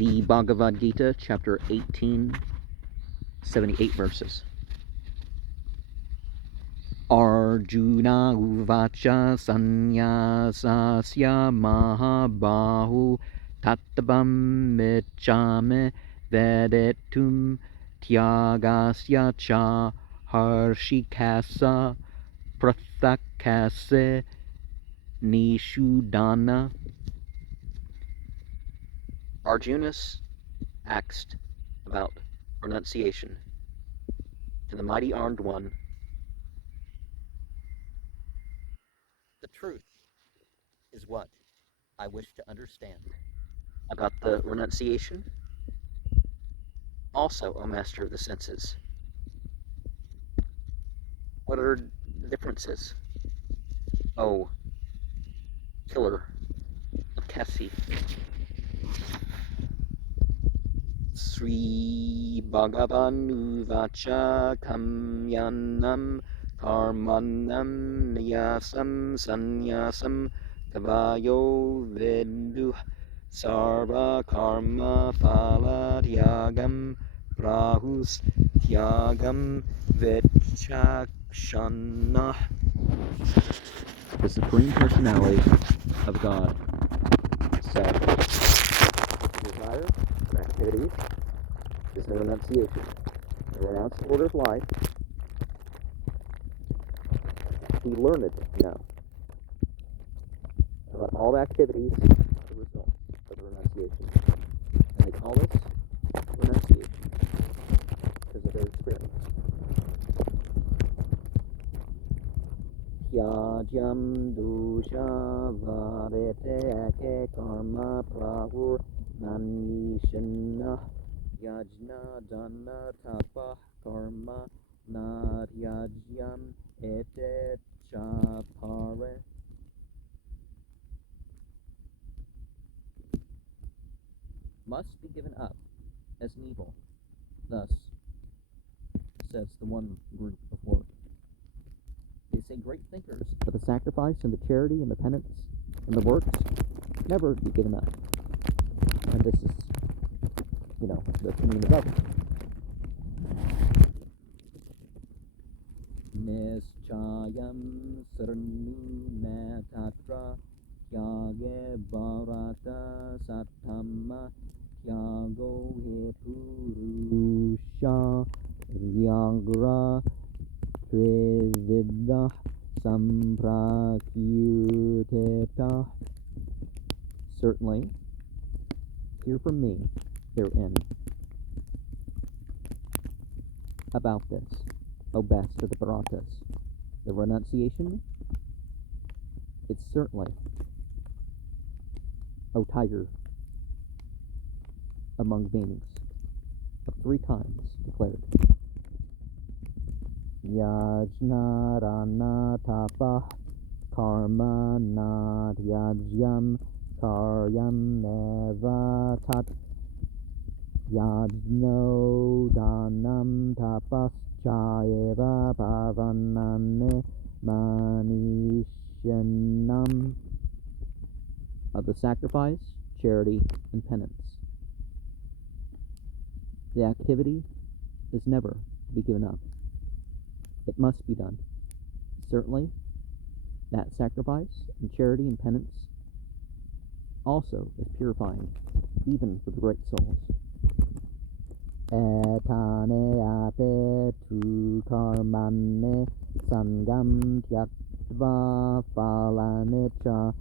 The Bhagavad Gita, chapter 18, 78 verses. Arjuna uvacha sanyasasya mahabahu tattvam michame vedetum tyagasya cha harshikasa prathakase nishudana. Arjuna asked about renunciation to the mighty armed one. The truth is what I wish to understand about the renunciation. Also, O master of the senses, what are the differences? O killer of Kasi. Sri Bhagavan Uvacha Kamyanam Karmanam Niyasam Sanyasam Kavayo Vidu Sarva Karma Phala Tyagam Prahus Tyagam Vichakshana. The Supreme Personality of God said, desire of activities is no renunciation. The renounced order of life, the learned know about all activities, the results of the renunciation. And they call this renunciation because of their experience. Yajam dusha varete eke karma pravur nanishana yajna dana tapa karma naryajyam ete chapare. Must be given up as an evil. Thus, says the one group before. They say great thinkers, but the sacrifice and the charity and the penance and the works never be given up. And this is, the meaning of it. Nischayam sarnu metatra tyage bharata satthamma tyago he purusha vyagra Trividha Samprakirteta. Certainly, hear from me herein about this, O best of the Bharatas. The renunciation, it's certainly, O tiger among beings, of three kinds declared. Yajna rana tapa karma nadyajyam karyam eva tat yajno danam tapas chayeva bhavanane manishanam. Of the sacrifice, charity, and penance. The activity is never to be given up. It must be done. Certainly, that sacrifice and charity and penance also is purifying, even for the great souls. Etane ate tu karmane sangam tyaktva phalane cha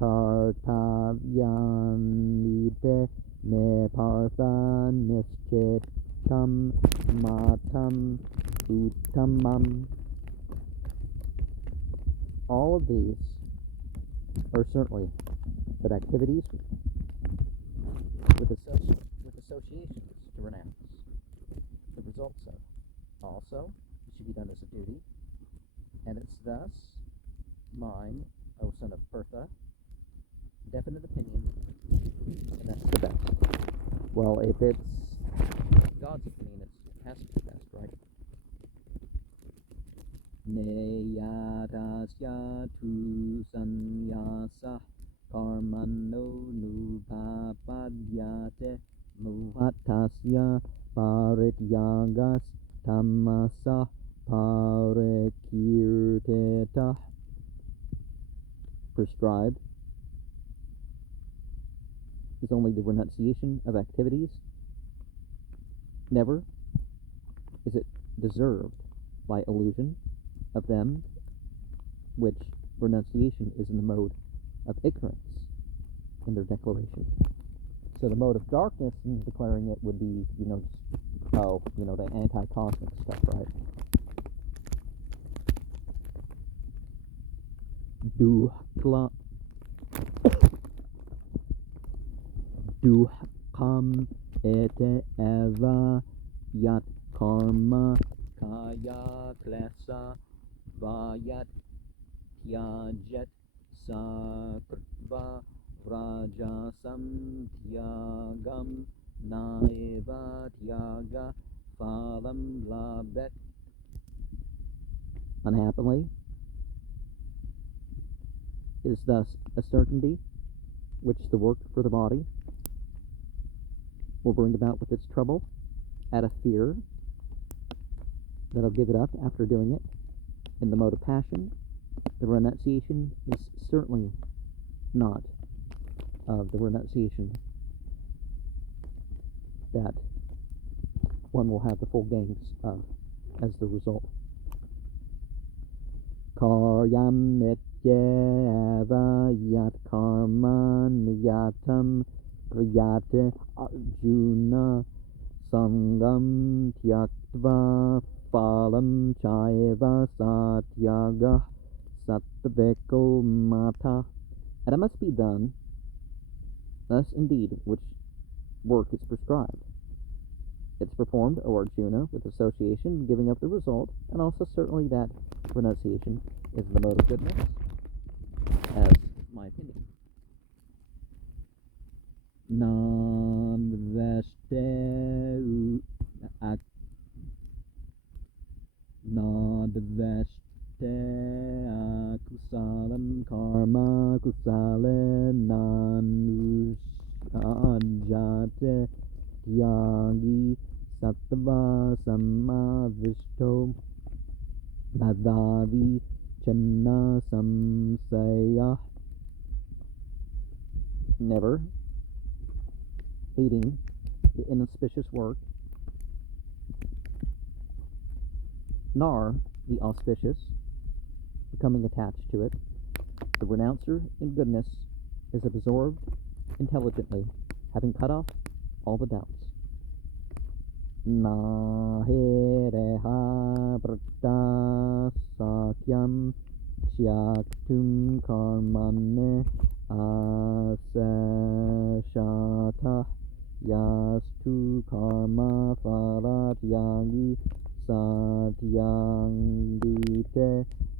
kartavyanite me partha nishchitam matam uttamam. All of these are certainly but activities with associations to renounce. The results of also it should be done as a duty, and it's thus mine, O son of Pertha, definite opinion, and that's the best. Well, if it's God's opinion, it has to be the best, right? Neyatasya tu sanyasa karmano nupapadyate Muhattasya parityagas tamasa parikirteta. Prescribed is only the renunciation of activities. Never is it deserved by illusion of them, which renunciation is in the mode of ignorance in their declaration. So the mode of darkness in declaring it would be, the anti-cosmic stuff, right? Duhkam ete eva yat karma kaya klesa vayat tyajet sakrva vrajasam tyagam naeva tyaga phalam labet. Unhappily, is thus a certainty which the work for the body will bring about with its trouble, out of fear that I'll give it up after doing it. In the mode of passion, the renunciation is certainly not of the renunciation that one will have the full gains of as the result. Karyam ityeva yat karma niyatam priyate arjuna sangam tyaktva phalam chaiva satyaga satveko mata. And it must be done thus indeed which work is prescribed. It's performed, O Arjuna, with association, giving up the result, and also certainly that renunciation is the mode of goodness, as my opinion. Nadveste akusalam karma kusale nanujate tyagi sattva samavishto bhadavi channa samsaya. Never hating the inauspicious work, nor the auspicious becoming attached to it. The renouncer in goodness is absorbed intelligently, having cut off all the doubts. Nahereha prata sakyam syaktum karmane asashata yastu karma phalatyagi satyangite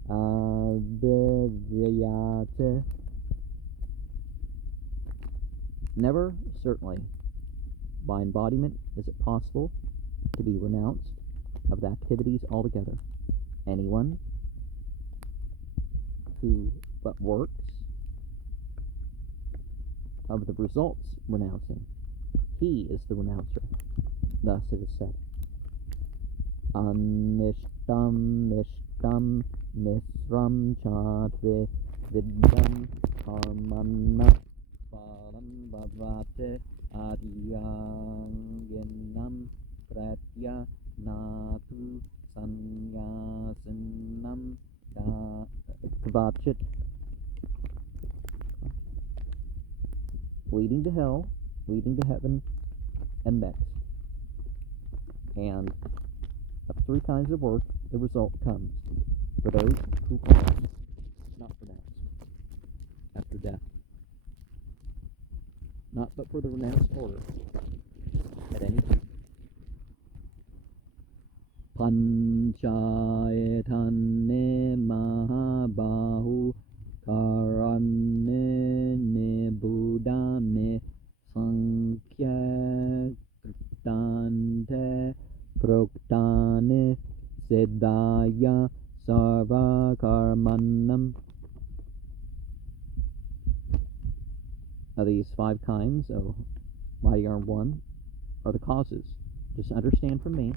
abhivyate. Never, certainly, by embodiment is it possible to be renounced of the activities altogether. Anyone who but works of the results renouncing, he is the renouncer. Thus it is said, Anishtam Mishtam Misram Chatre Viddam Karmanna Param Bhavate Adyanginam Pratya Natu Sanyasinam Kvachit. Leading to hell, leading to heaven, and next. And of three kinds of work, the result comes for those who are not renounced after death. Not but for the renounced order at any time. Panchayatane mahabahu karane nebudame sankhya krtante proktane siddhaya sarva karmanam. Of these five kinds, O mighty armed one, are the causes. Just understand from me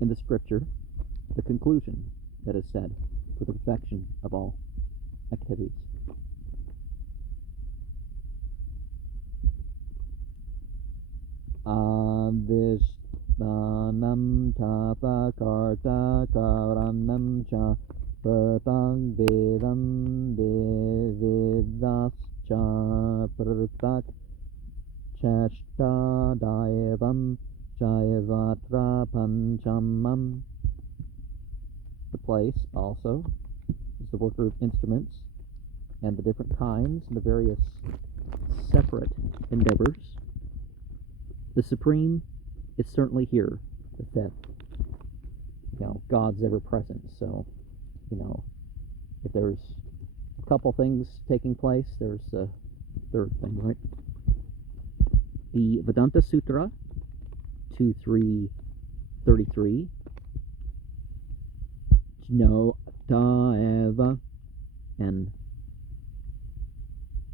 in the scripture the conclusion that is said for the perfection of all activities. Adhisthānam tapa karta karanam cha pratak vedam devidas cha pratak cheshta daivam Jaivatra Panchamam. The place also is the worker of instruments and the different kinds and the various separate endeavors. The Supreme is certainly here, that God's ever present. So, if there's a couple things taking place, there's a third thing, right? The Vedanta Sutra 2.3.33 Jno Taeva and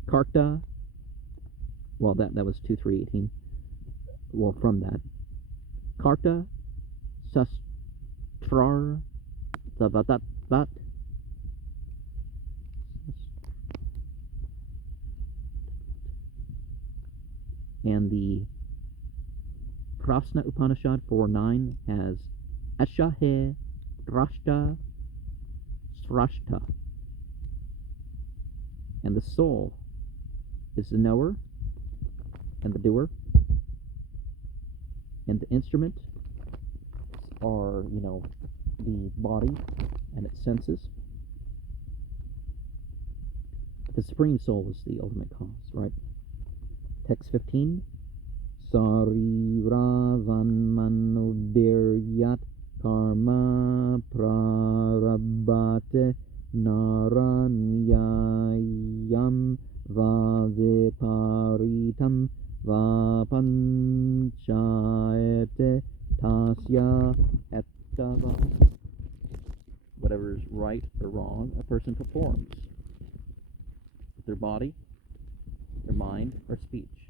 Karta, well that was 2.3.18, well from that Karta Sastrar Savatat and the Prasna Upanishad 4.9 has Ashahe Drashta Srashta. And the soul is the knower and the doer. And the instrument are, the body and its senses. The Supreme Soul is the ultimate cause, right? Text 15. Sarivravan manubiryat karma prarabhate naranyayam vaviparitam vapanchayate tasya ettavam. Whatever is right or wrong, a person performs. Their body, their mind, or speech.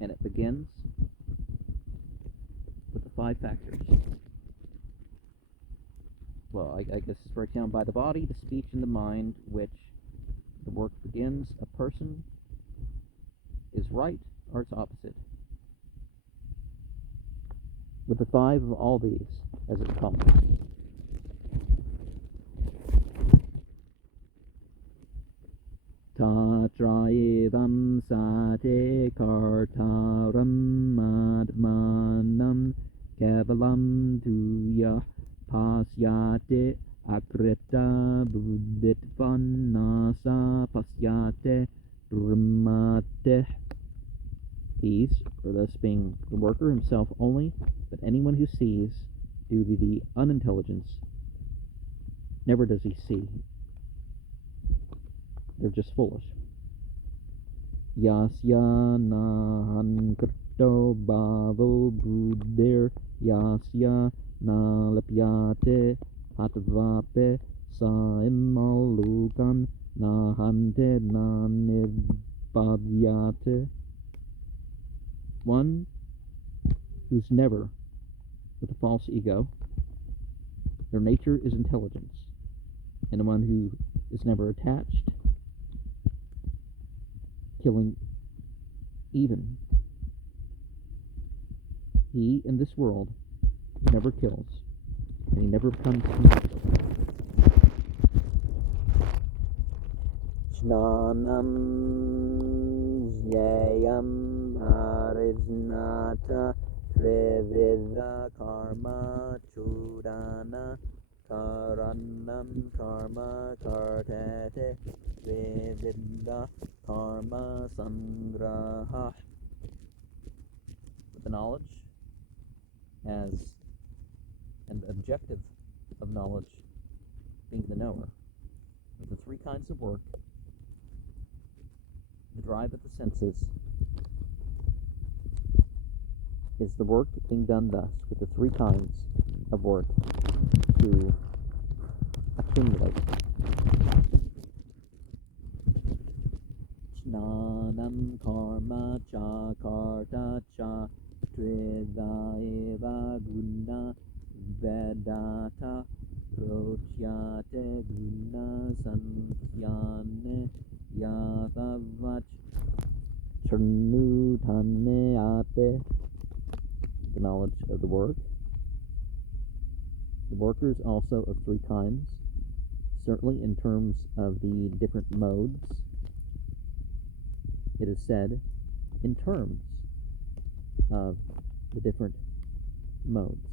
And it begins with the 5 factors. Well, I guess it's broken down by the body, the speech, and the mind, which the work begins. A person is right or its opposite. With the 5 of all these as its cause. Tatraevam sate kartaram madmanam kevalam tuya pasyate akrita buddhitvan nasa pasyate brahmate. These, or thus being the worker himself only, but anyone who sees, due to the unintelligence, never does he see. They're just foolish. Yasya nahan krito bhavo buddhir yasya nalapyate hatvape saimalukan nahante nanibhavyate. One who's never with a false ego, their nature is intelligence, and the one who is never attached, killing even. He in this world never kills, and he never becomes himself. Jnanam jnayam harijnata trividha karma chudana karanam karma kartate trividha karma sangraha. With the knowledge as an objective of knowledge being the knower. With the 3 kinds of work, the drive of the senses is the work being done thus with the 3 kinds of work to accumulate karma cha karta cha trida eva guna vedata prochyate guna sankyane yathavat charnutane ate. The knowledge of the work. The workers also of three kinds, certainly in terms of the different modes. It is said in terms of the different modes,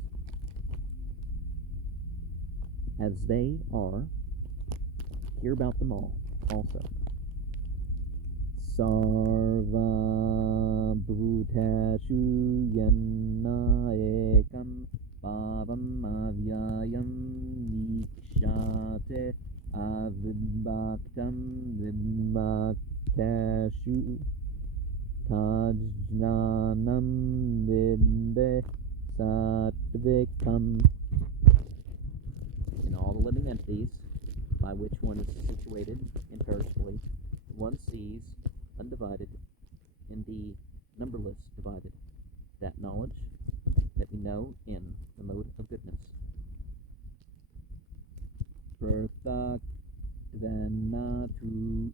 as they are. Hear about them all also. Sarva bhuteshu yanna ekam bhavam avyayam vikshate avibhaktam vibhakteshu tajnanam vinde sattvikam. In all the living entities by which one is situated imperishably, one sees undivided in the numberless divided that knowledge that we know in the mode of goodness. Prathak dvanatu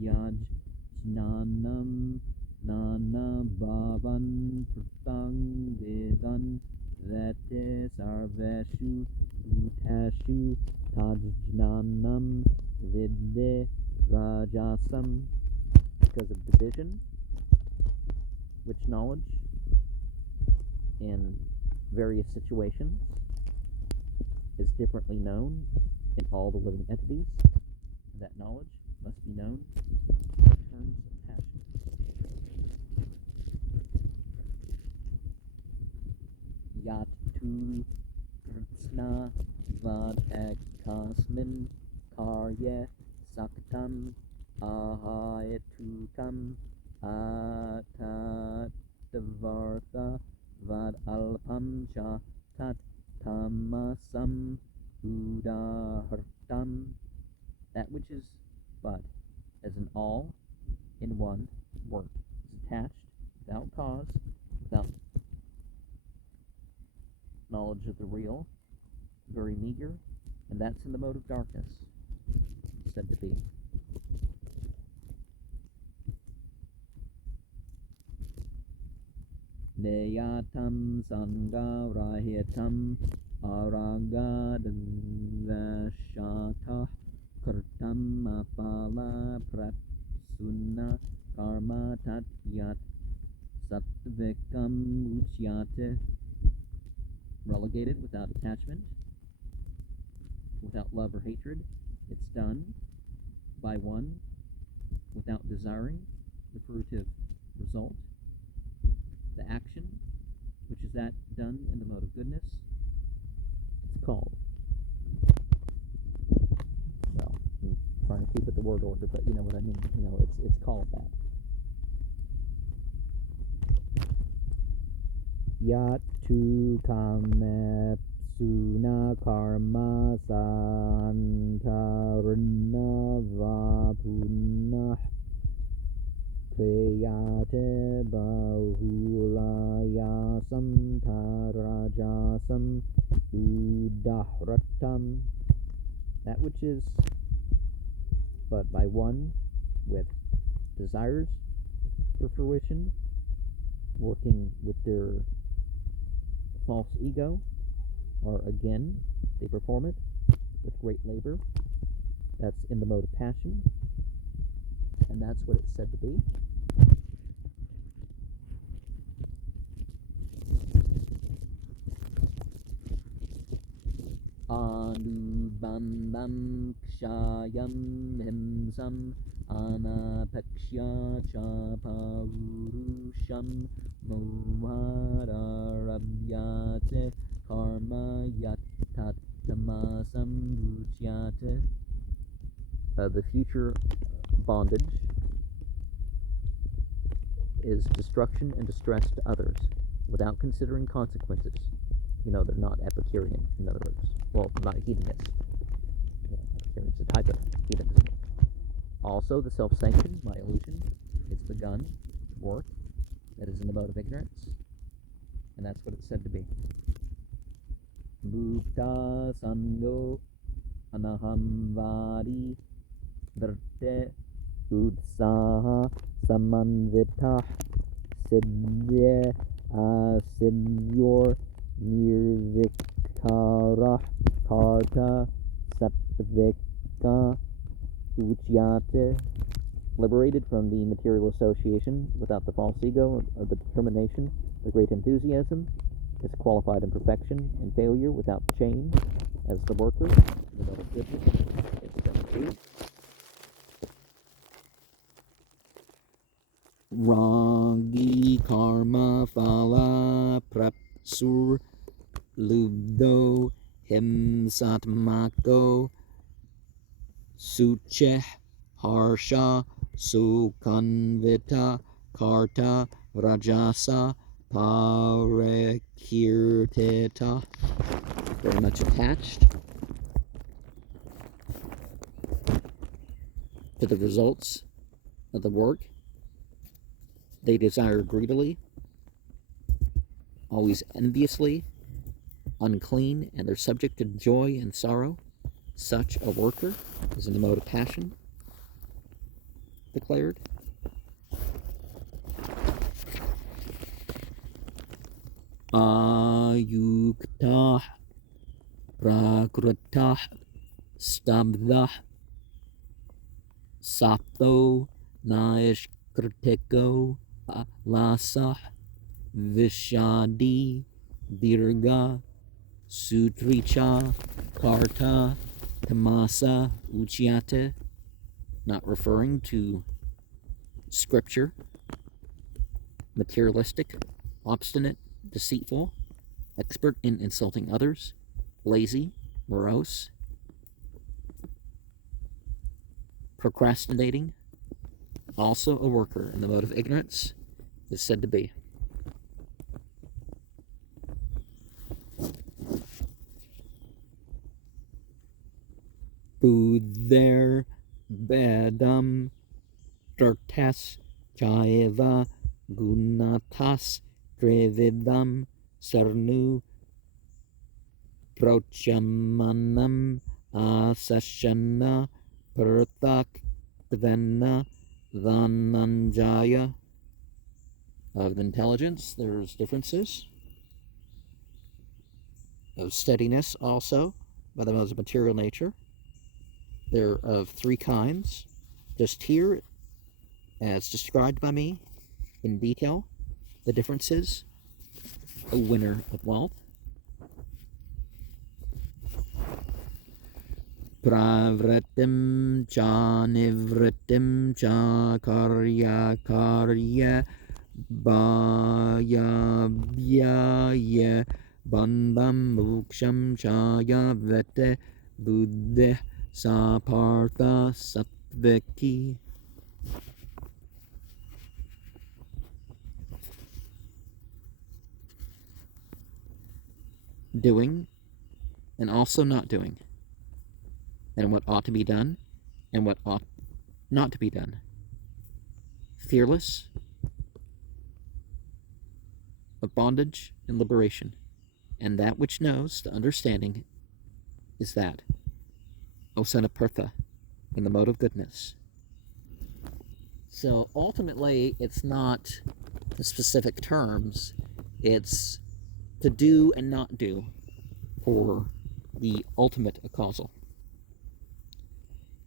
yajnanam nana bhavan prtang vedan vete sarveshu bhuteshu tajnanam vidde rajasam. Because of division, which knowledge in various situations is differently known in all the living entities, and that knowledge must be known in terms of passion. Yat tu kritsna vad ekasmin karye saktam ahayetukam atatavartha vad alpam cha tat tamasam udahartam. That which is but as an all in one work is attached without cause, without knowledge of the real, very meager, and that's in the mode of darkness, said to be. Neyatam sangarahyatam aragadvashata kartam apala prapsuna karma tatyat sattvikam uchyate. Relegated without attachment, without love or hatred. It's done by one without desiring the fruitive result. The action, which is that done in the mode of goodness, it's called. Well, I'm trying to keep it the word order, but you know what I mean. You know, it's called that. Yat tu kamepsuna karma sankarna vapunah Priyate bahulayasam tarajasam udahratam. That which is but by one with desires for fruition, working with their false ego, or again, they perform it with great labor. That's in the mode of passion, and that's what it's said to be. Anubandam kshayam himsam anapekshya cha paurusham mohararabhyate karma yattatamasam ruchyate. The future bondage is destruction and distress to others without considering consequences. You know, they're not Epicurean, in other words. Well, not hedonist. Epicurean's a type of hedonism. Also, the self-sanction, my illusion, it's begun work that is in the mode of ignorance, and that's what it's said to be. Mukta sango anahamvari verte utsaha samanvitah siddhya asidyor nirvikarah karta sattvika uchyate, liberated from the material association without the false ego of the determination, the great enthusiasm, is qualified in perfection and failure without change, as the worker, without a goodness, is said to be. Ragi karma phala prapsur lubdo himsatmako sucheh harsha sukanvita karta rajasa parakirtita, very much attached to the results of the work. They desire greedily, always enviously, unclean, and they're subject to joy and sorrow. Such a worker is in the mode of passion, declared. Ayuktah prakritah stabdah sapto naishkritiko lasah vishadi dirga sutricha karta tamasa uchyate, not referring to scripture, materialistic, obstinate, deceitful, expert in insulting others, lazy, morose, procrastinating, also a worker in the mode of ignorance, is said to be. Budher bedam tertes jaiva gunatas trevidam sarnu prochamanam asashana perthak tvenna dhananjaya. Of intelligence, there's differences. Of steadiness also, by the modes of material nature. They're of three kinds. Just here, as described by me in detail, the differences. A winner of wealth. Pravritim cha nivritim cha karya karya bhaya bhyaya bandham moksham chaya vete buddhi sapartha sattviki. Doing and also not doing, and what ought to be done and what ought not to be done. Fearless of bondage and liberation, and that which knows, the understanding, is that, O son of Pertha, in the mode of goodness. So ultimately, it's not the specific terms, it's to do and not do for the ultimate causal.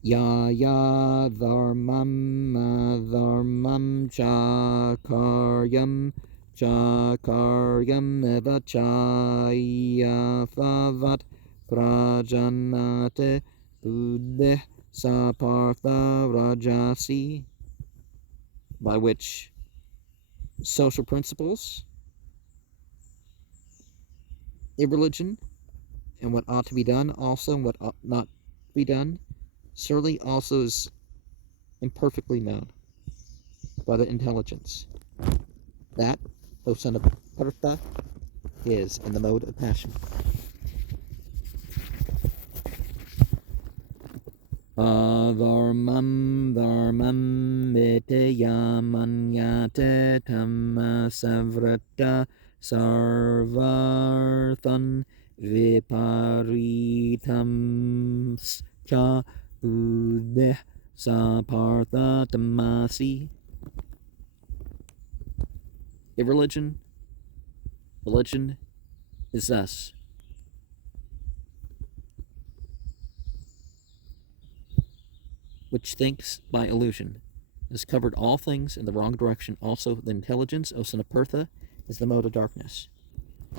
Ya ya dharmam dharmam chakaryam chakaryam eva chayafavat prajanate buddhi sapartha rajasi, by which social principles, irreligion, and what ought to be done also, and what ought not to be done, certainly also is imperfectly known by the intelligence. That, O son of Partha, is in the mode of passion. Adharmam dharmam vitayamanyate tamasavrata sarvarthan viparitam cha udeh sapartha tamasi. Religion is thus which thinks by illusion, has covered all things in the wrong direction. Also, the intelligence, Osanapurtha, is the mode of darkness.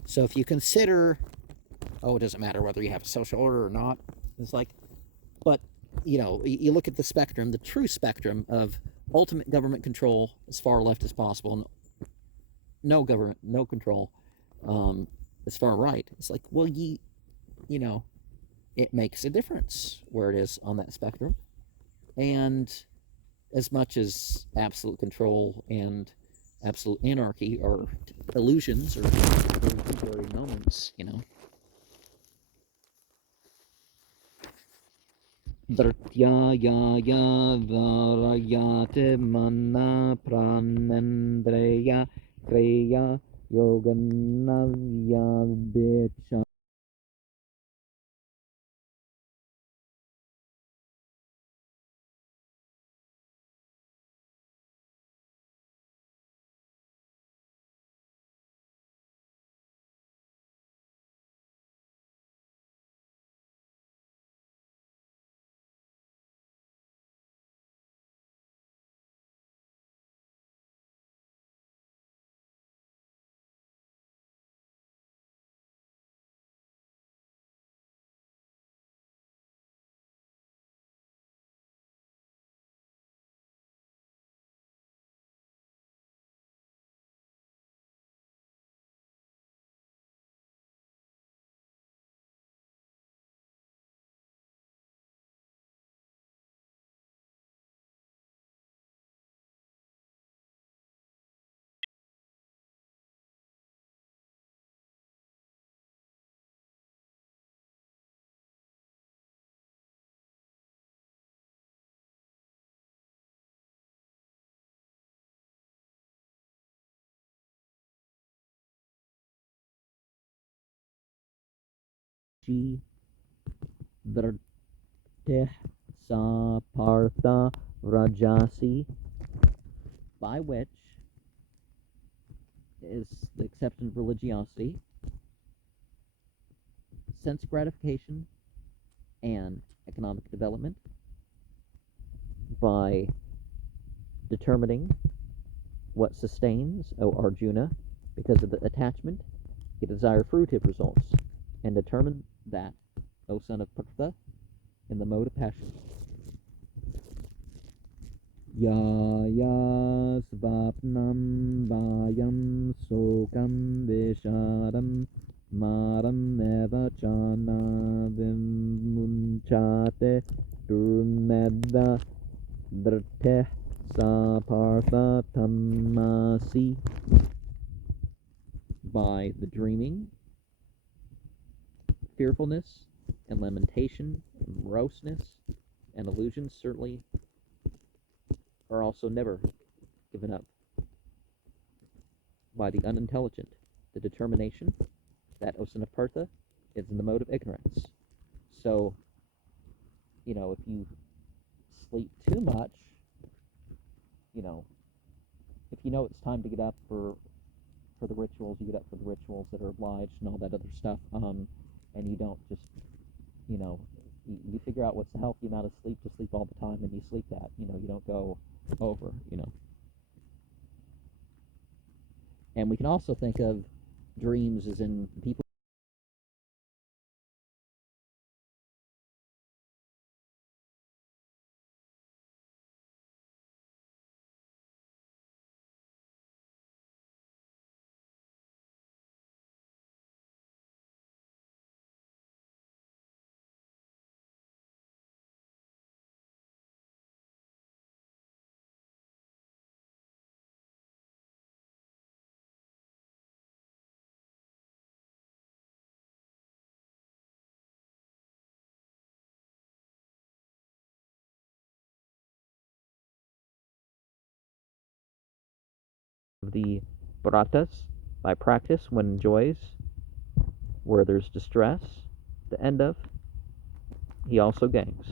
So if you consider, it doesn't matter whether you have a social order or not. It's like, but, you look at the spectrum, the true spectrum of ultimate government control as far left as possible, and no government, no control as far right. It's like, well, you know, it makes a difference where it is on that spectrum. And as much as absolute control and absolute anarchy are illusions or temporary moments, Dhrityaya varayate mana pranendreya kreya yoganavya vicha. Dhrtih sapartha rajasi, by which is the exception of religiosity, sense gratification, and economic development by determining what sustains, O Arjuna, because of the attachment, you desire fruitive results, and determine that, O son of Prtha, in the mode of passion. Ya ya svapnam vayam sokam visharam maram eva chana vimunchate durmedda dhrteh sapartha tamasi, by the dreaming, fearfulness, and lamentation, and moroseness, and illusions certainly are also never given up by the unintelligent. The determination that Osanapartha is in the mode of ignorance. So, if you sleep too much, you know, if you know it's time to get up for the rituals, you get up for the rituals that are obliged and all that other stuff, and you don't just, you know, you figure out what's the healthy amount of sleep to sleep all the time, and you sleep that, you don't go over. And we can also think of dreams as in people the Bharatas, by practice when enjoys, where there's distress, the end of, he also gains.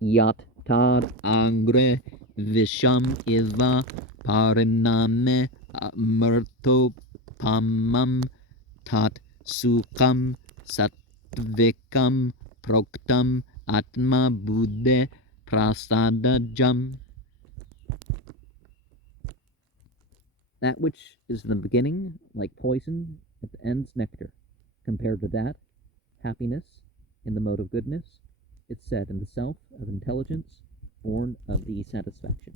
Yat tad angre visham iva pariname murto pamam tat sukam satvikam proktam atma buddhe prasadajam. That which is in the beginning like poison, at the end's nectar. Compared to that, happiness in the mode of goodness, it's said in the self of intelligence, born of the satisfaction.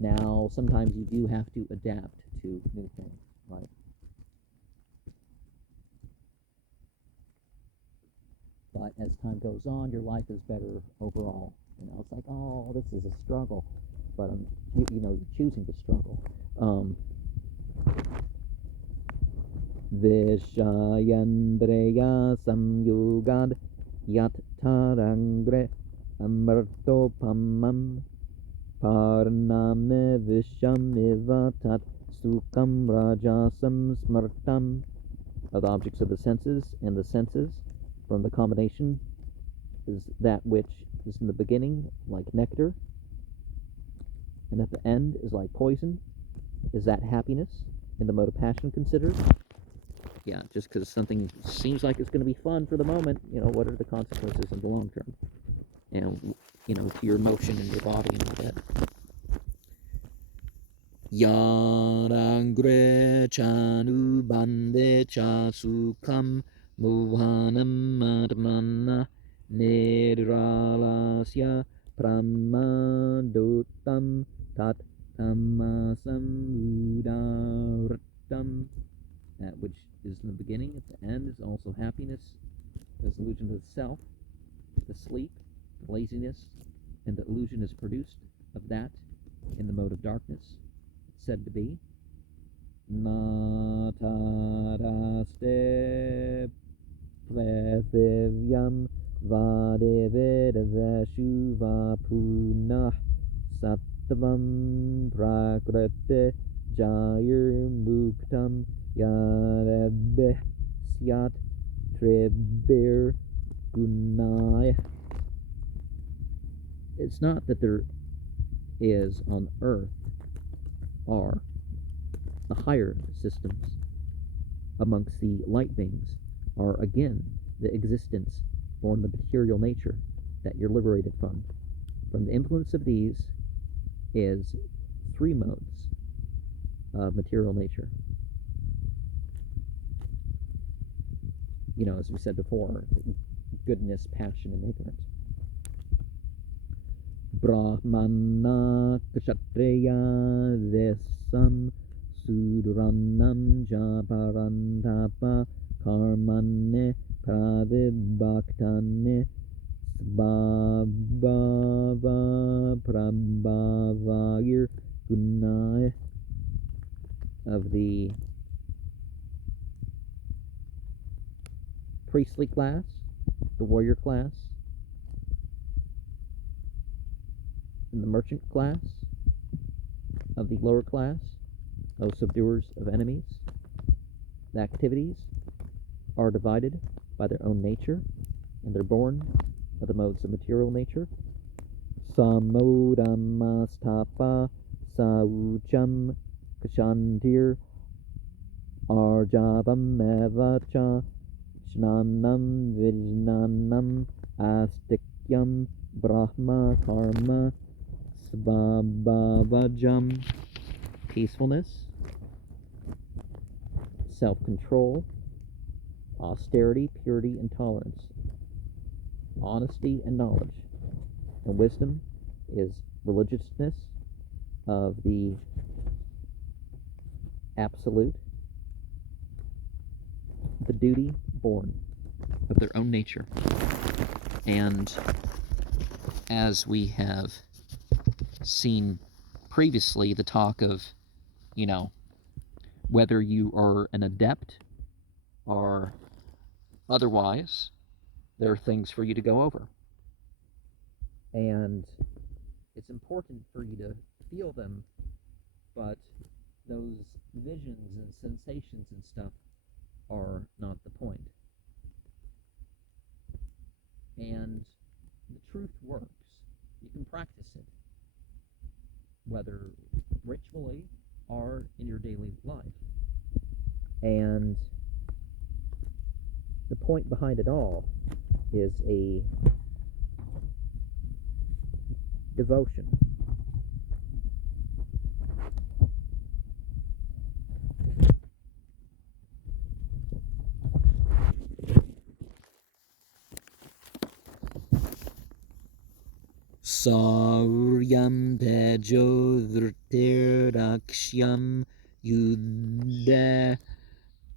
Now, sometimes you do have to adapt to new things, right? But as time goes on, your life is better overall. You know, it's like, oh, this is a struggle, but you know, you're choosing to struggle. Vishayandreya samyugad yat tarangre amartopamam parname vishamiva tat sukam rajasam smartam. Of the objects of the senses, and the senses from the combination is that which is in the beginning like nectar, and at the end is like poison. Is that happiness in the mode of passion considered? Yeah, just because something seems like it's going to be fun for the moment, you know, what are the consequences in the long term? And, you know, to your emotion and your body and all that. Yarangre chanu bande cha sukam muhanam atmana niralasya pramadotam tat tamasam udartam. That which is in the beginning, at the end, is also happiness, the illusion of the self, the sleep, the laziness, and the illusion is produced of that in the mode of darkness, said to be Nataraste Prathivyam Vadevedavashu Vapunah Sattvam Prakrate Jayir Muktam Yarabeh Syat Trebir Gunai. It's not that there is on earth are the higher systems amongst the light beings are again the existence born the material nature that you're liberated from. From the influence of these is three modes of material nature. You know, as we said before, goodness, passion, and ignorance. Brahmana kshatriya vesam sudranam japarantapa karmane pravibhaktane svabhava prabhavayir gunaya. Of the priestly class, the warrior class, and the merchant class, of the lower class, those subduers of enemies. The activities are divided by their own nature, and they're born of the modes of material nature. Samodamastapa saucham kashantir arjavam evacha Jnanam vijnanam astikyam brahma karma svabhavajam. Peacefulness, self-control, austerity, purity, and tolerance, honesty and knowledge. And wisdom is religiousness of the absolute, the duty born of their own nature. And as we have seen previously, the talk of, you know, whether you are an adept or otherwise, there are things for you to go over. And It's important for you to feel them, but those visions and sensations and stuff are not the point. And the truth works. You can practice it, whether ritually or in your daily life. And the point behind it all is a devotion. Sauryam tejo dhritirdakshyam yudhe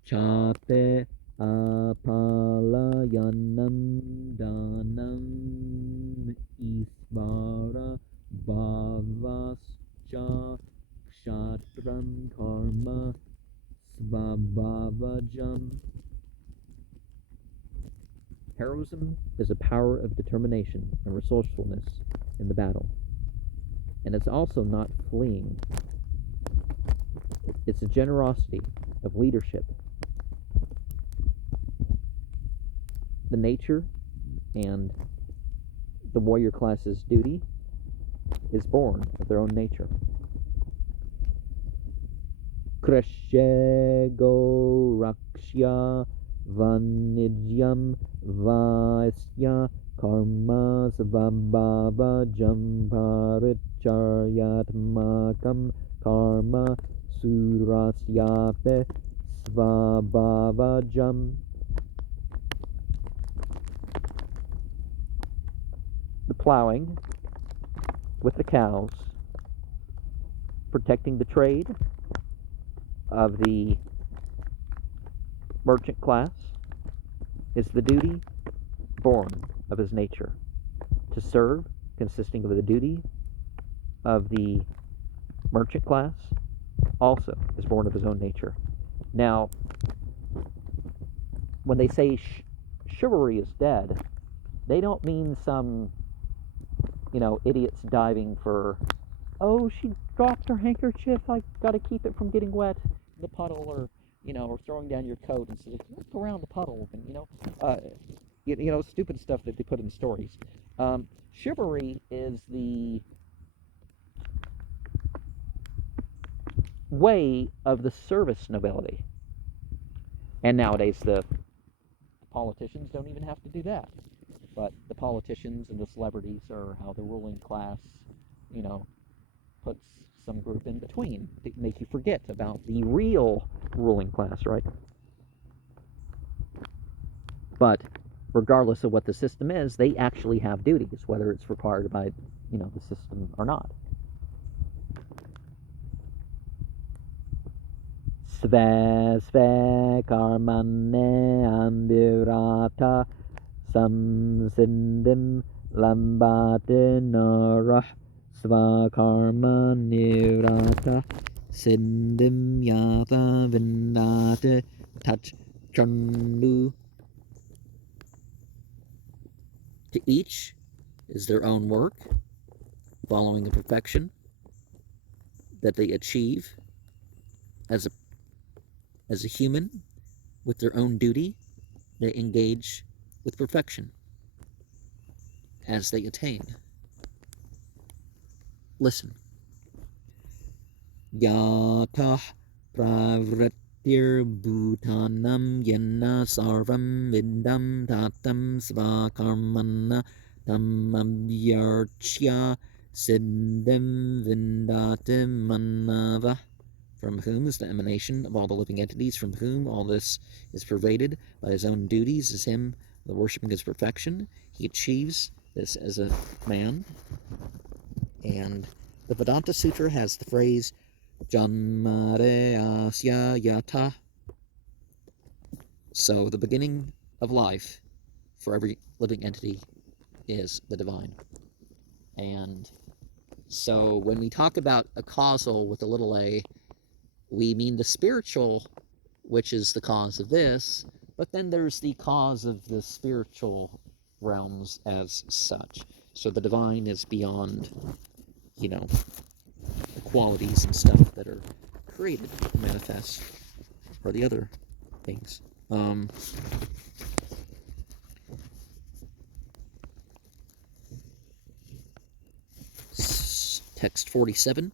chape apalayanam danam isvara bhavascha kshatram karma svabhavajam. Heroism is a power of determination and resourcefulness in the battle. And it's also not fleeing. It's a generosity of leadership. The nature and the warrior class's duty is born of their own nature. Krashego rakshya vanijyam vaisya karma svabhavajam paricharyatmakam karma surasyape svabhavajam. The plowing with the cows, protecting the trade of the merchant class, is the duty born of his nature. To serve, consisting of the duty of the merchant class, also is born of his own nature. Now, when they say chivalry is dead, they don't mean some, idiots diving for, oh, she dropped her handkerchief, I gotta keep it from getting wet in the puddle, or throwing down your coat and say, look around the puddle, and stupid stuff that they put in stories. Chivalry is the way of the service nobility. And nowadays the politicians don't even have to do that. But the politicians and the celebrities are how the ruling class, puts some group in between to make you forget about the real ruling class, right? But regardless of what the system is, they actually have duties, whether it's required by, the system or not. Sve sve karmane ambirata samsindim lambate narah svakarma nirata sindim yata vindate touch chandu. To each is their own work, following the perfection that they achieve as a human with their own duty. They engage with perfection as they attain. Listen. Yatah pravratir bhutanam yenna sarvam vidam tatam svakarmanna tamabhyarchya siddhim vindatim manava. From whom is the emanation of all the living entities, from whom all this is pervaded by his own duties, is him, the worshipping his perfection. He achieves this as a man. And the Vedanta Sutra has the phrase Janmare Asya Yata. So the beginning of life for every living entity is the divine. And so when we talk about a causal with a little a, we mean the spiritual, which is the cause of this, but then there's the cause of the spiritual realms as such. So the divine is beyond the qualities and stuff that are created to manifest for the other things. Text 47.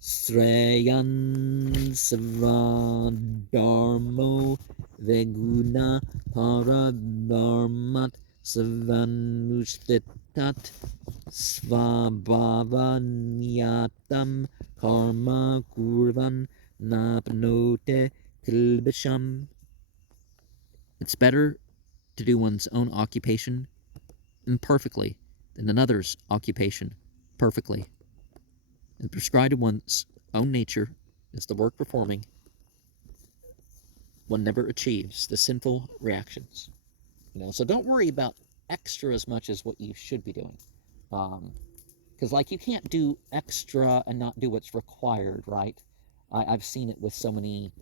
Sreyan Svadharmo Veguna Paradharmat Svanushtitat Svabhavanyatam Karma Kurvan Napnote Kilbisham. It's better to do one's own occupation imperfectly than another's occupation perfectly. And prescribed to one's own nature is the work performing, one never achieves the sinful reactions. So don't worry about extra as much as what you should be doing. Because, you can't do extra and not do what's required, right? I've seen it with so many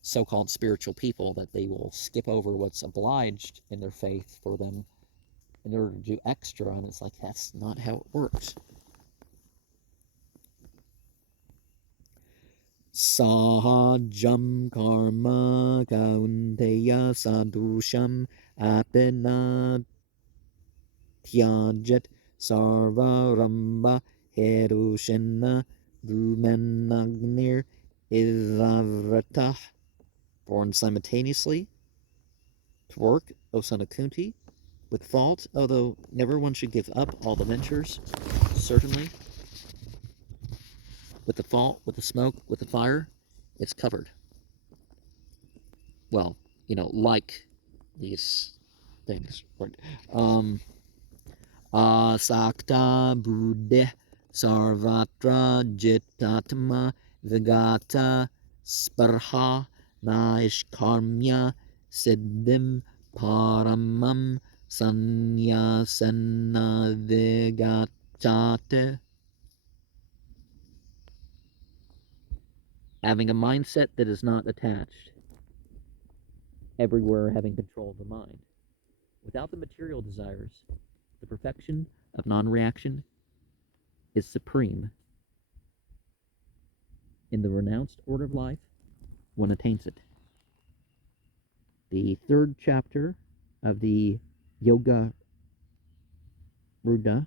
so-called spiritual people that they will skip over what's obliged in their faith for them in order to do extra, and it's that's not how it works. Sahajam karma kaunteya sadusham apinatyajat sarvaramba herushenna lumenagnir ivavratah. Born simultaneously to work, O son of Kunti, with fault, although never one should give up all the ventures, certainly. With the fault, with the smoke, with the fire, it's covered. Well, like these things. Asakta buddhe sarvatra jitatma vigata sparha naishkarmya siddhim paramam sanyasana vigachate. Having a mindset that is not attached, everywhere having control of the mind. Without the material desires, the perfection of non-reaction is supreme. In the renounced order of life, one attains it. The third chapter of the Yoga Ruda.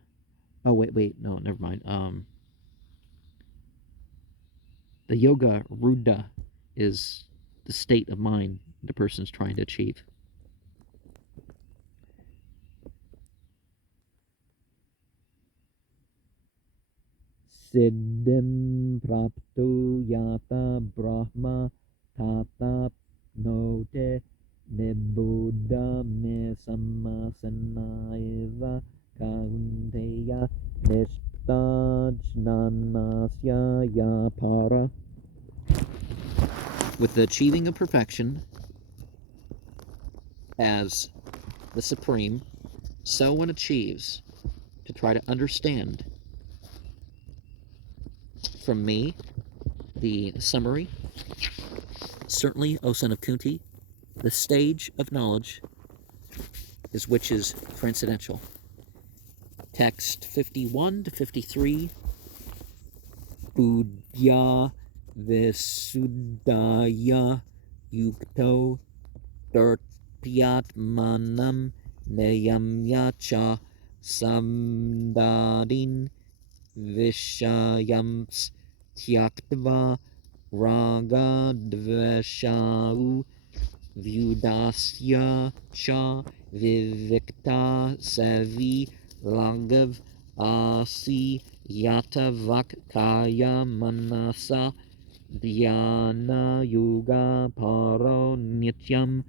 Oh, wait, no, never mind. The Yoga Ruda is the state of mind the person is trying to achieve. Siddhim prapto yata brahma tata note nibbodha me sammasanaiva kaunteya nishtajnanasya yapara. With the achieving of perfection as the supreme, so one achieves to try to understand from me the summary. Certainly, O son of Kunti, the stage of knowledge is which is transcendental. Text 51 to 53. Buddhya Visuddhaya Yukto Manam Nayamya Cha Samdadin Vishayams Tyaktva Raga Dveshau Vyudasya Cha Vivikta Savi Lagav Asi Yata Vakaya Manasa Dhyana Yoga Paro Nityam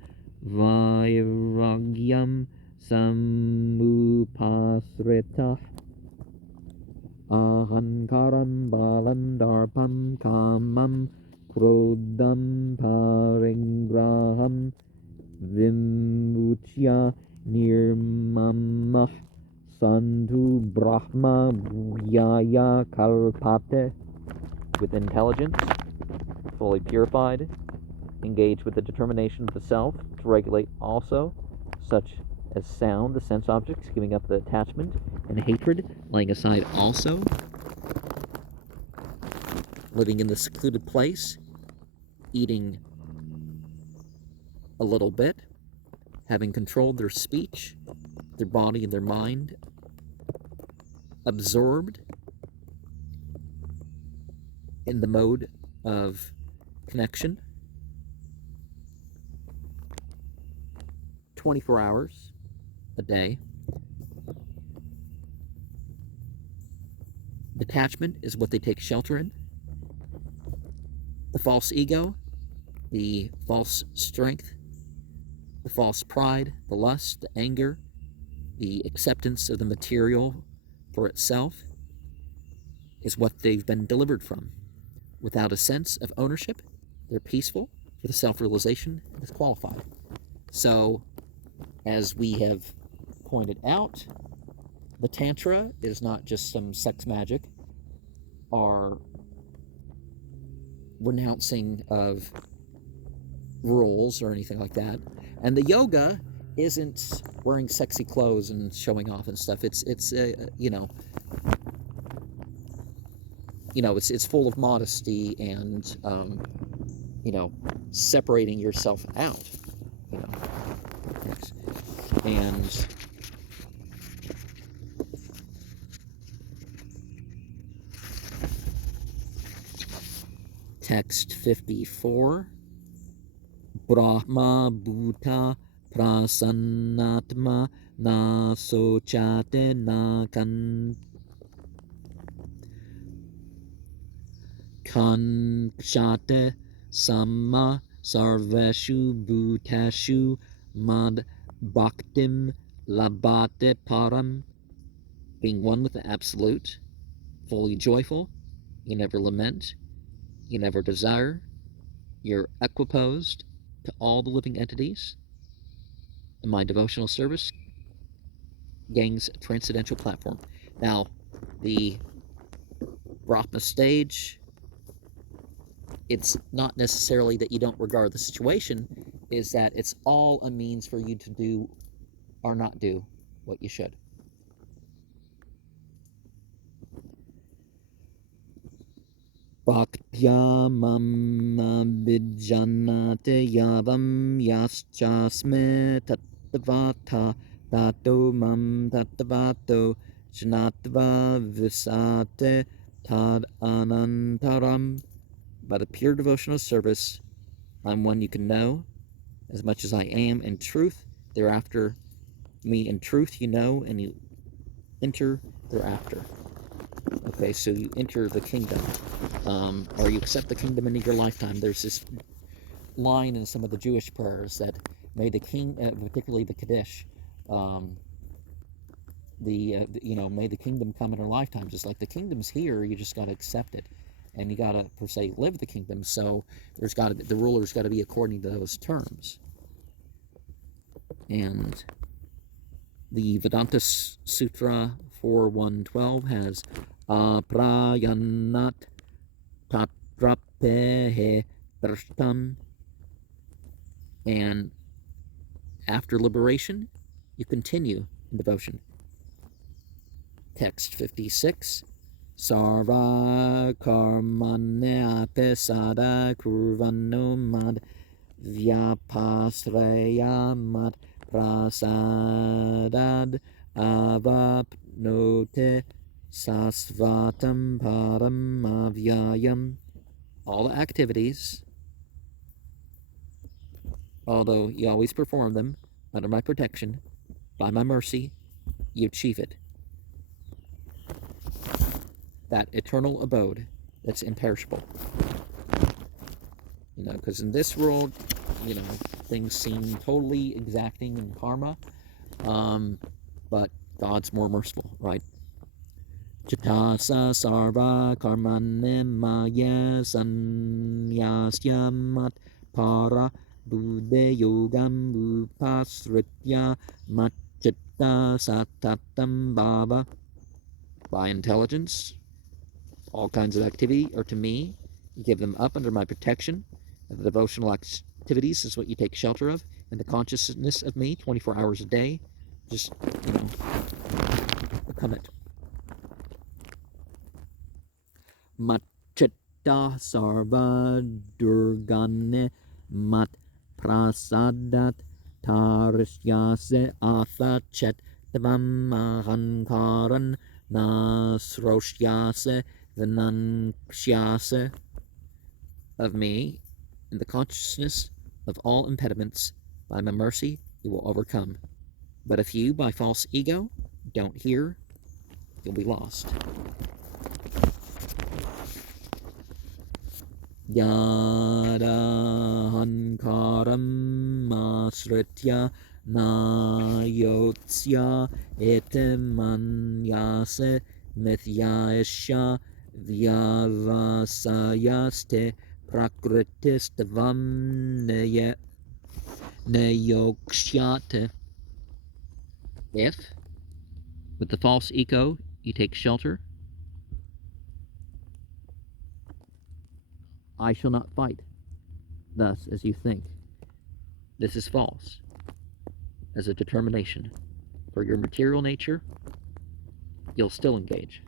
Vairagyam Samupasrita Ahankaram Balam Darpam Kamam Krodam Paringraham Vimuchya Nirmamah Sandhu Brahma Bhuyaya Kalpate. With intelligence, fully purified, engaged with the determination of the self to regulate also, such as sound, the sense objects, giving up the attachment, and hatred, laying aside also, living in the secluded place, eating a little bit, having controlled their speech, their body, and their mind, absorbed in the mode of connection, 24 hours a day. Detachment is what they take shelter in. The false ego, the false strength, the false pride, the lust, the anger, the acceptance of the material for itself is what they've been delivered from. Without a sense of ownership, they're peaceful, for the self-realization is qualified. So, as we have pointed out, the Tantra is not just some sex magic or renouncing of rules or anything like that. And the yoga isn't wearing sexy clothes and showing off and stuff. It's full of modesty and separating yourself out. And text 54, Brahma Bhuta Prasannatma Na Sochate Na Kanchate Samma Sarveshu Bhutashu Mad Bhaktim Labate Param. Being one with the Absolute, fully joyful, you never lament, you never desire, you're equiposed to all the living entities, and my devotional service gains a transcendental platform. Now, the Brahma stage, it's not necessarily that you don't regard the situation, is that it's all a means for you to do or not do what you should. Bhaktya mamma vijanate yavam yaschasme tattavata tato mam tattavato janatva visate tad anantaram. By the pure devotional service, I'm one you can know as much as I am in truth. Thereafter, me in truth you know, and you enter thereafter. Okay, so you enter the kingdom, or you accept the kingdom into your lifetime. There's this line in some of the Jewish prayers that may the king, particularly the Kaddish, may the kingdom come in our lifetime. Just like the kingdom's here, you just got to accept it, and you got to per se live the kingdom. So the ruler's got to be according to those terms. And the Vedanta Sutra 4.1.12 has Aprayanat tatrapehe drashtam, and after liberation, you continue in devotion. Text 56, Sarva karmane apesada kurvano mad vyapasreya mad prasadad avapnote sasvatam param avyayam. All the activities, although you always perform them under my protection, by my mercy, you achieve it. That eternal abode that's imperishable. Because in this world, things seem totally exacting in karma, but God's more merciful, right? Chitasa sarva karmane maya sanyasya mat para buddhe yogam upasritya mat chitta satatam bhava. By intelligence, all kinds of activity are to me. You give them up under my protection. And the devotional activities is what you take shelter of. And the consciousness of me, 24 hours a day, just, become it. Matchitta sarva durgane mat prasadat tarishyase atha chet tavam ahankaran nasroshyase vinankshyase. Of me, in the consciousness of all impediments, by my mercy you will overcome. But if you, by false ego, don't hear, you'll be lost. Yada hankaram masritya nayotsya etemanyase mithyaisha vyavasayaste prakritistavam neyokshyate. If, with the false ego, you take shelter, I shall not fight, thus as you think. This is false, as a determination. For your material nature, you'll still engage.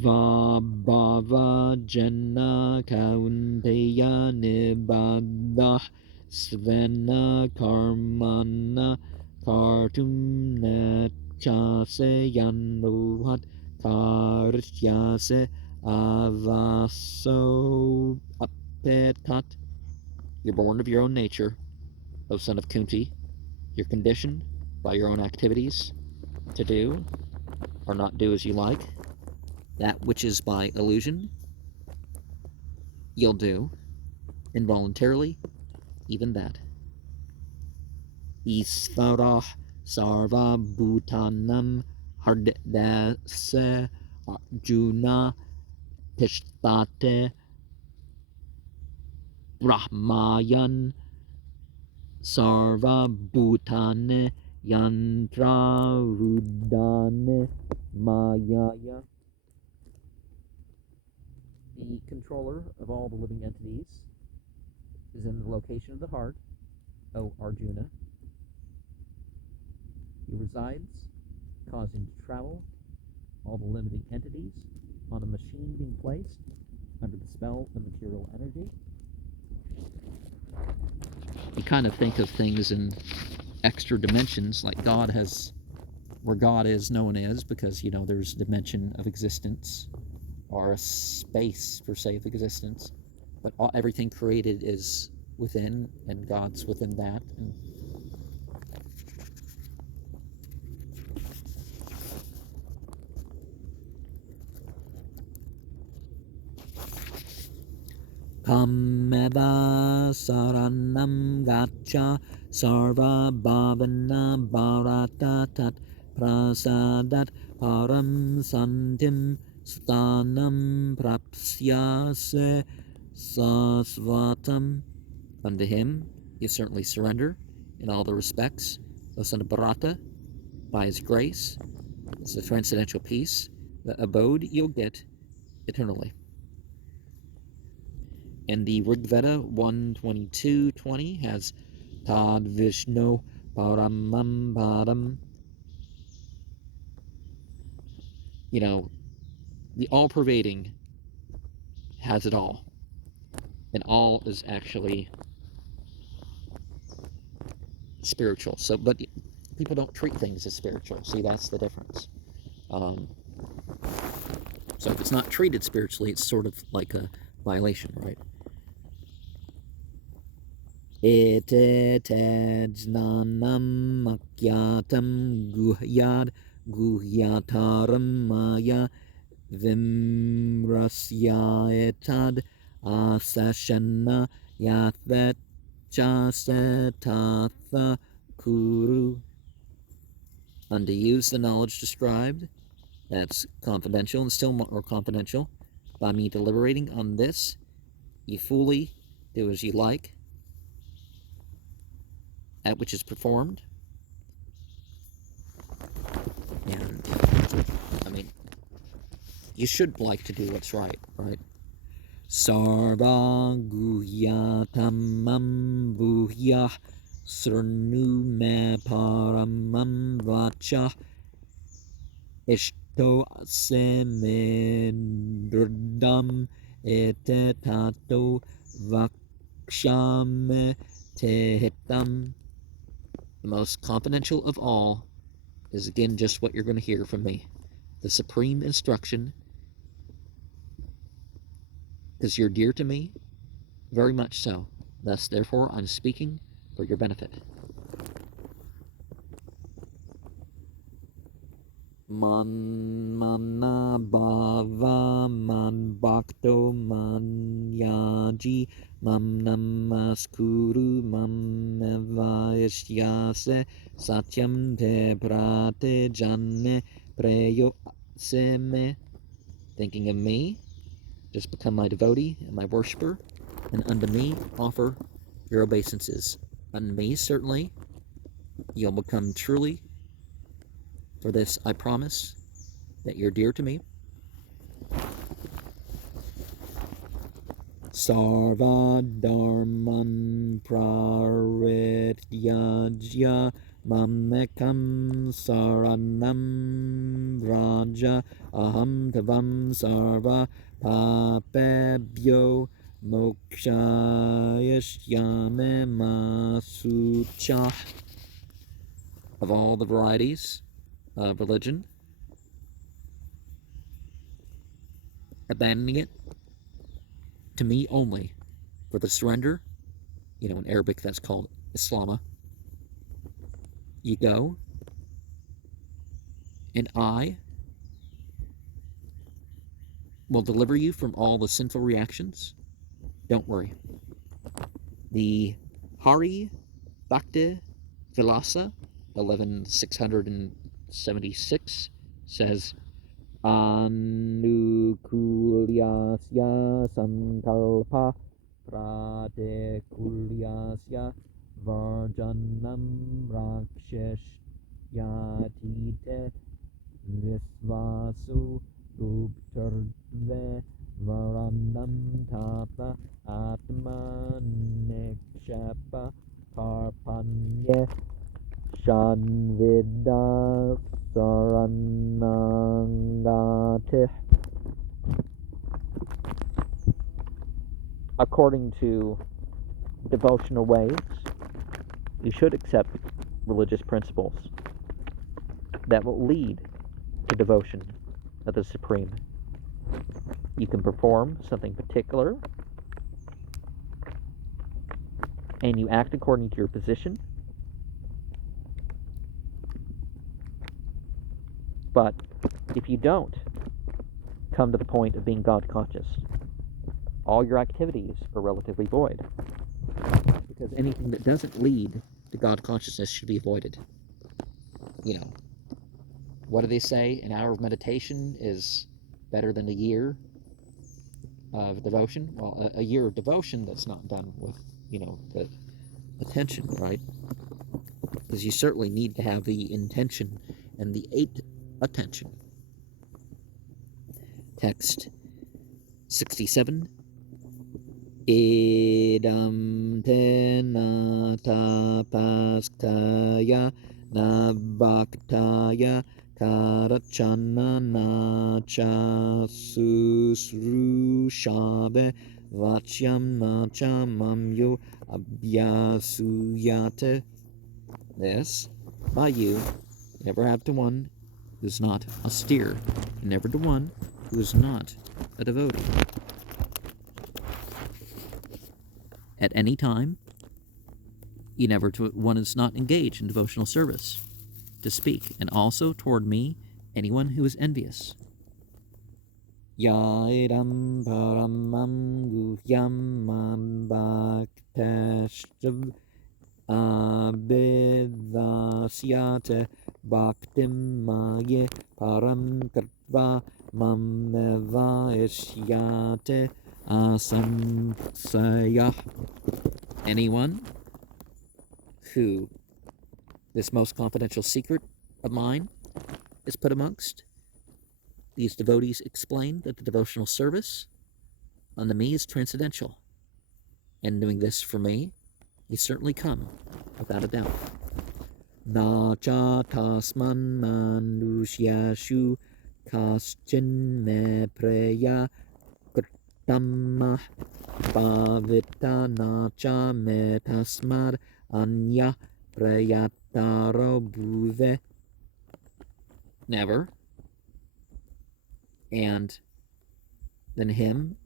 Svabhava jana kaunteya nibadah svena karmana kartum nechase yanuhat karishyase avaso apetat. You're born of your own nature, O son of Kunti. You're conditioned by your own activities to do or not do as you like. That which is by illusion, you'll do involuntarily, even that. Isvara sarva bhutanam hardase arjuna tishtate brahmayan sarva bhutane yantra rudane mayaya. The controller of all the living entities is in the location of the heart, O Arjuna. He resides, causing to travel all the living entities on a machine being placed under the spell of material energy. You kind of think of things in extra dimensions, like God has, where God is, no one is, because, you know, there's a dimension of existence, or a space, per se, of existence. But everything created is within, and God's within that. And Kameva saranam gacha sarva bhavana bharata tat prasadat param santim stanam prapsyase sasvatam. Unto him you certainly surrender in all the respects, O son of Bharata. By his grace is the transcendental peace, the abode you'll get eternally. And the Rig Veda 122:20 has Tad Vishnu Paramam Padam. You know, the all-pervading has it all. And all is actually spiritual. So, but people don't treat things as spiritual. See, that's the difference. So if it's not treated spiritually, it's sort of like a violation, right? Ete tejnanam makyatam guhyad guhyataram maya vimrasya etad asashana yatvechasetatha kuru. Unto use the knowledge described, that's confidential and still more confidential. By me deliberating on this, you fully do as you like. That which is performed. And, I mean, you should like to do what's right, right? Sarva guhyatamam buhyah srnu me paramam vacha Ishto semendram etetato vaksham tehitam. The most confidential of all is again just what you're going to hear from me. The supreme instruction, because you're dear to me, very much so. Thus, therefore, I'm speaking for your benefit. Man mana bhava man bhakto man yaji mam namaskuru mam vaishyase satyam te prate janne preyo seme. Thinking of me, just become my devotee and my worshiper, and unto me offer your obeisances. Unto me, certainly, you'll become truly. For this, I promise that you're dear to me. Sarva dharman prarityajya mamekam saranam vraja aham tavam sarva papebhyo mokshayashyame masucha. Of all the varieties of religion, abandoning it to me only for the surrender, in Arabic that's called Islama. You go, and I will deliver you from all the sinful reactions. Don't worry. The Hari Bhakti Vilasa 11676 says, Anukulyasya sankalpa pratikulyasya varjanam rakshashyatite visvasu guptarve varanam tapa atma nikshapa karpanye shanvida saranangatih. According to devotional ways, you should accept religious principles that will lead to devotion of the Supreme. You can perform something particular, and you act according to your position. But if you don't come to the point of being God conscious, all your activities are relatively void. Because anything that doesn't lead to God consciousness should be avoided. What do they say? An hour of meditation is better than a year of devotion. Well, a year of devotion that's not done with, the attention, right? Because you certainly need to have the intention and the attention. Text 67. Idam te na tapaskaya na bhaktaya karachana na cha susrushabe vachyam na cha mamyo abhyasuyate. This, by you, never have to one who is not austere, and never to one who is not a devotee. At any time, you never to one is not engaged in devotional service, to speak, and also toward me, anyone who is envious. Yaidam paramam guhyam man bhaktashtav abhidasyate bhaktim maye param kartva mam vaishyate asamsayah. Anyone who this most confidential secret of mine is put amongst, these devotees explain that the devotional service unto me is transcendental, and doing this for me, you certainly come without a doubt. Na cha tasman manusyashu kaschin me preya kritamah pavita na cha me tasmar anya prayataro bhuve. Never. And than him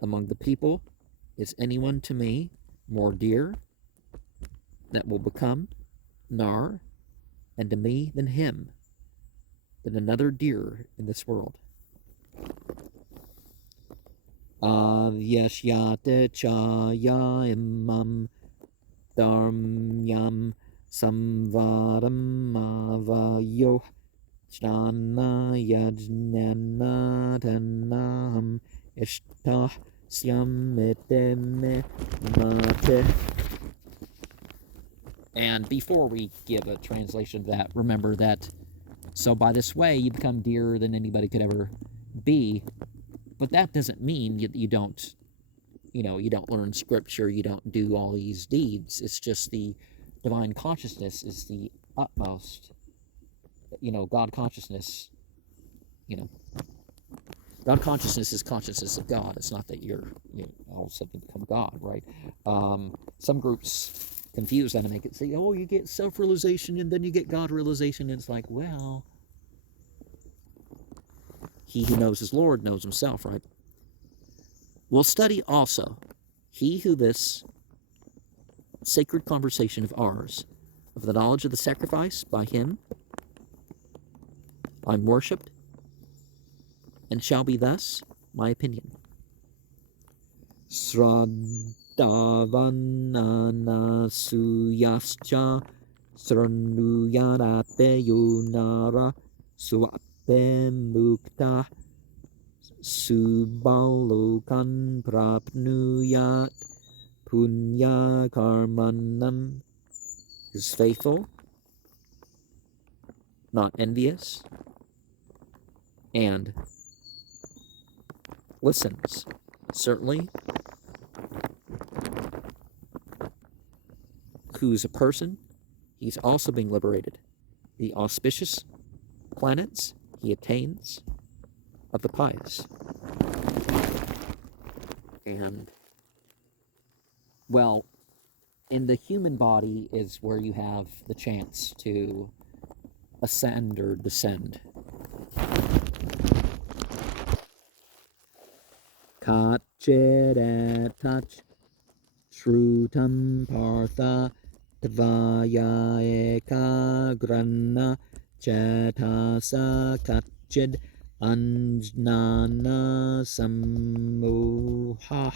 among the people is anyone to me more dear that will become nar, and to me than him, than another dearer in this world. Avyashyate chaya imam dharmyam samvaram avayo jnana yajnana tanaham ishtah syam eteme mate. And before we give a translation of that, remember that, so by this way you become dearer than anybody could ever be, but that doesn't mean you don't, you don't learn scripture, you don't do all these deeds. It's just the divine consciousness is the utmost, God consciousness, God consciousness is consciousness of God. It's not that you're all of a sudden become God, right? Some groups confuse that and make it say, oh, you get self-realization and then you get God realization. And it's like, well, he who knows his Lord knows himself, right? We'll study also, he who this sacred conversation of ours, of the knowledge of the sacrifice by him, I'm worshipped, and shall be thus my opinion. Sraddhavananasuyascha sranuyarate yunara suape mukta subalokan prapnuyat punya karmanam, is faithful, not envious, and listens. Certainly, who's a person, he's also being liberated. The auspicious planets he attains of the pious. And, well, in the human body is where you have the chance to ascend or descend. Kachiretach Shrutam Partha Tvaya Ekagrana Chetasa Kachid Anjnana Sammoha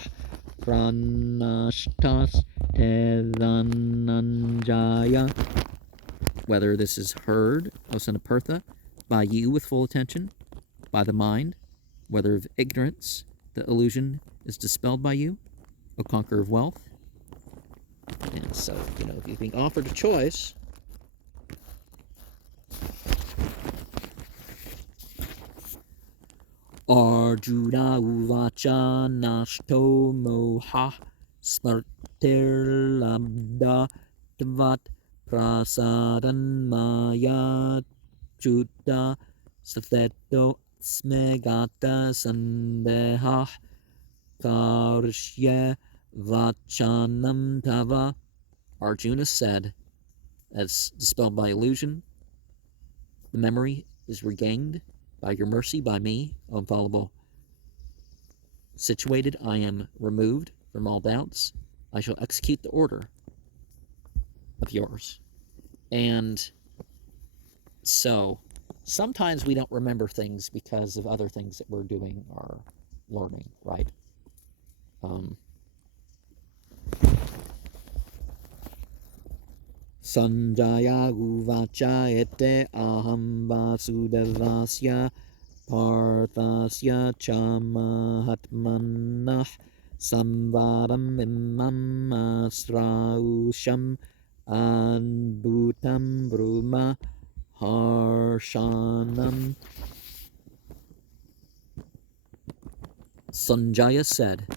Pranashtas Tedananjaya. Whether this is heard, O son of Partha, by you with full attention, by the mind, whether of ignorance, the illusion is dispelled by you, O conqueror of wealth. And so, if you're being offered a choice, Arjuna uvacha nashto moha smartir labda tvat prasadan maya chuta satheto smegata sandeha karshye vachanam tava. Arjuna said, as dispelled by illusion, the memory is regained by your mercy, by me, O infallible. Situated, I am removed from all doubts. I shall execute the order of yours. And so, sometimes we don't remember things because of other things that we're doing or learning, right? Sanjaya uvacha ete aham vasudevasya parthasya chamahatmanah samvaram imam asrausham anbhutam bruma harshanam. Sanjaya said,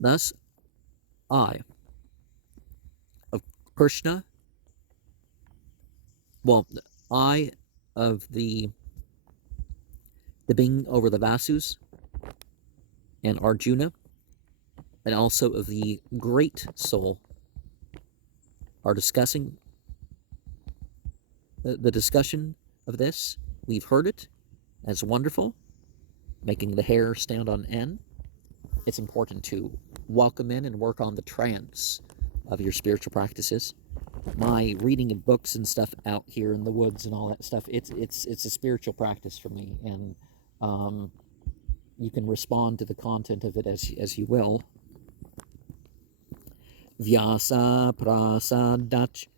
thus I, of Krishna, well, the eye of the being over the Vasus and Arjuna, and also of the great soul, are discussing the discussion of this. We've heard it as wonderful, making the hair stand on end. It's important to welcome in and work on the trance of your spiritual practices. My reading of books and stuff out here in the woods and all that stuff, it's a spiritual practice for me, and you can respond to the content of it as you will. Vyasa prasadach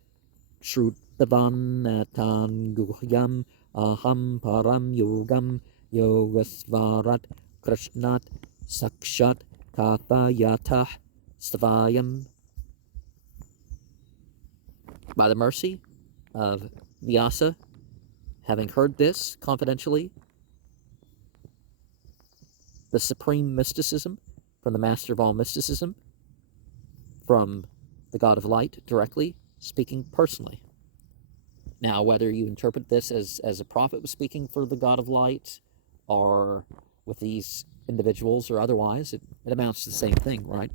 shrutavanatan guhyam aham param yogam yogasvarat krishnat sakshat kathayatah stavayam. By the mercy of Vyasa, having heard this confidentially, the supreme mysticism from the master of all mysticism, from the God of light directly, speaking personally. Now, whether you interpret this as a prophet was speaking for the God of light, or with these individuals or otherwise, it amounts to the same thing, right?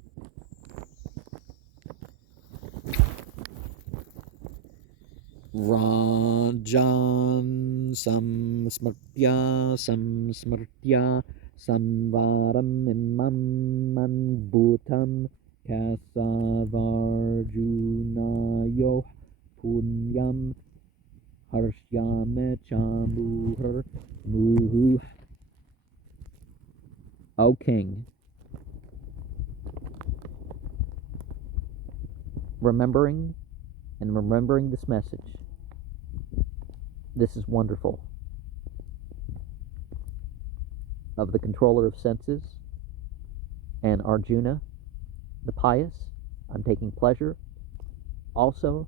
Rajan samsmrtya samvaram imam manbhutam kasavarjunayo punyam harshyame chamuhar muhu. O king, remembering this message, this is wonderful, of the controller of senses and Arjuna, the pious, I'm taking pleasure, also,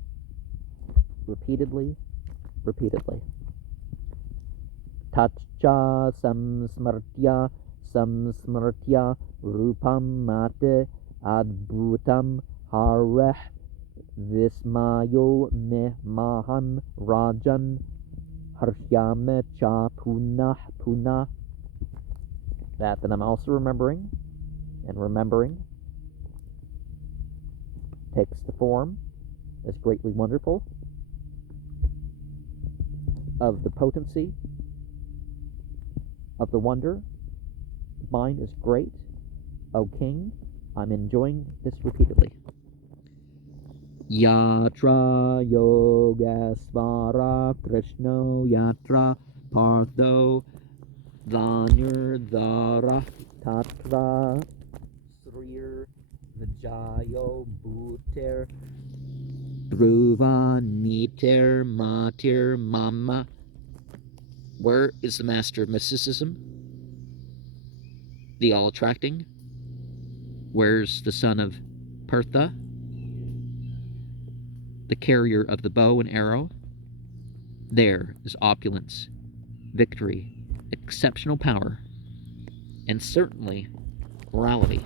repeatedly. Tacha samsmrtya rupam mate adbhutam hareh vismayo me mahan rajan harshyame cha punah. That I'm also remembering, and remembering takes the form as greatly wonderful of the potency of the wonder. Mine is great, O king. I'm enjoying this repeatedly. Yatra yogasvara krishno yatra partho Dhanyurdhara Tatra Srir Vijayo Bhuter Dhruva Niter Matir Mama. Where is the master of mysticism, the all-attracting? Where's the son of Pertha, the carrier of the bow and arrow? There is opulence, victory, exceptional power, and certainly morality,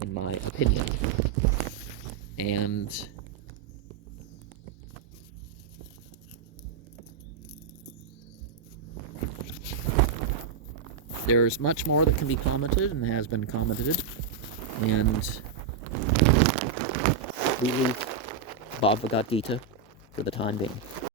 in my opinion. And there's much more that can be commented and has been commented, and we leave Bhagavad Gita for the time being.